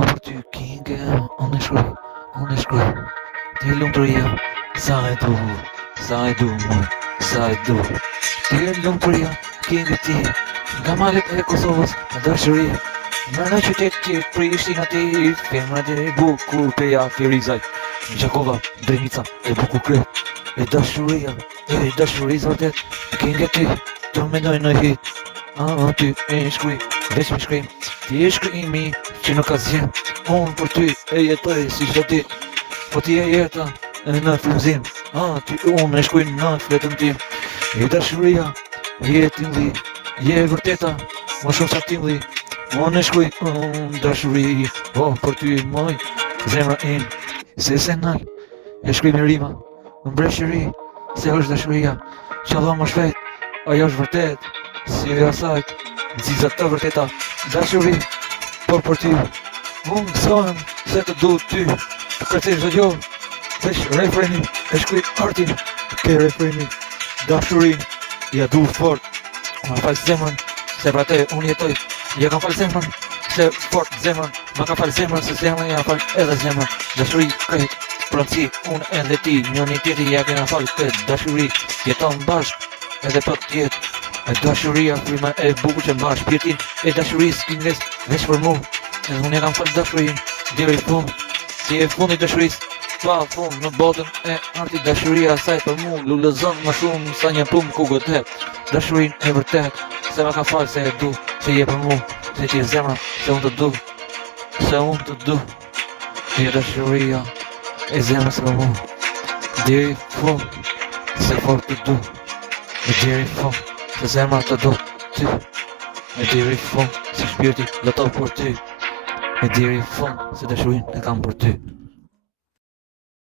O për ty kinge, unë e shkruaj, ti lumturia, sa e du, moj, sa e du. Ti lumturia, kinge ti, nga malet e Kosovës, në dashuri, në qytet që Prishtina ti, femrat e bukur peja Firizaj, Gjakova, Drenica, e bukur kret, e dashuria vërtet, kinge ti, të mendoj në hit, ty e shkruaj, veç me shkrim, ti e shkrimi që nuk ka zjem, unë për ty e jetoj si çdo ditë, po ti e jeta në frymëzim, ty unë e shkruaj në fletën tim, e dashuria, je timli, je vërteta, më shumë sa timli, unë e shkruaj dashuri, për ty moj, zemra im, se nal, e shkruaj me rima, në breshëri, se është dashuria, qallon më shpejt, ajo është vërtet, si e asajt, nxizat të vërteta, dashuri, por për ty, unë mësojmë se të du ty, të kërcesh dhe gjohë, veç refreni, e shkruaj artin, ke refreni, dashuri, ja du fort, ma falë zemrën, se pra te unë jetoj, ja kam falë zemrën, se fort zemrën, ma ka falë zemrën, se zemrën ja falë edhe zemrën, dashuri krejt, pronësi, unë edhe ti, njëni tjeti ja kena falë këtë dashuri, jeton bashk, edhe për tjetë, e dashuria, frima e bukur që mbash, pjetin e dashurisë, kinges, veç për mu, edhe unë ja kam falë dashurin, deri fund, si e fundi dashurisë, pa fund në botën e arti dashuria saj për mu, lullëzon më shumë sa një plum ku godet, dashurin e vërtet, se ma ka falë se e du, se je për mu, se ti e zemra, se unë të du, e dashuria, e zemra se për mu, deri fund, se fort të du, e deri fund, se zemra të du ty, e deri fund, se shpirti lëtov për ty, e deri fund, se dashurin e kam për ty.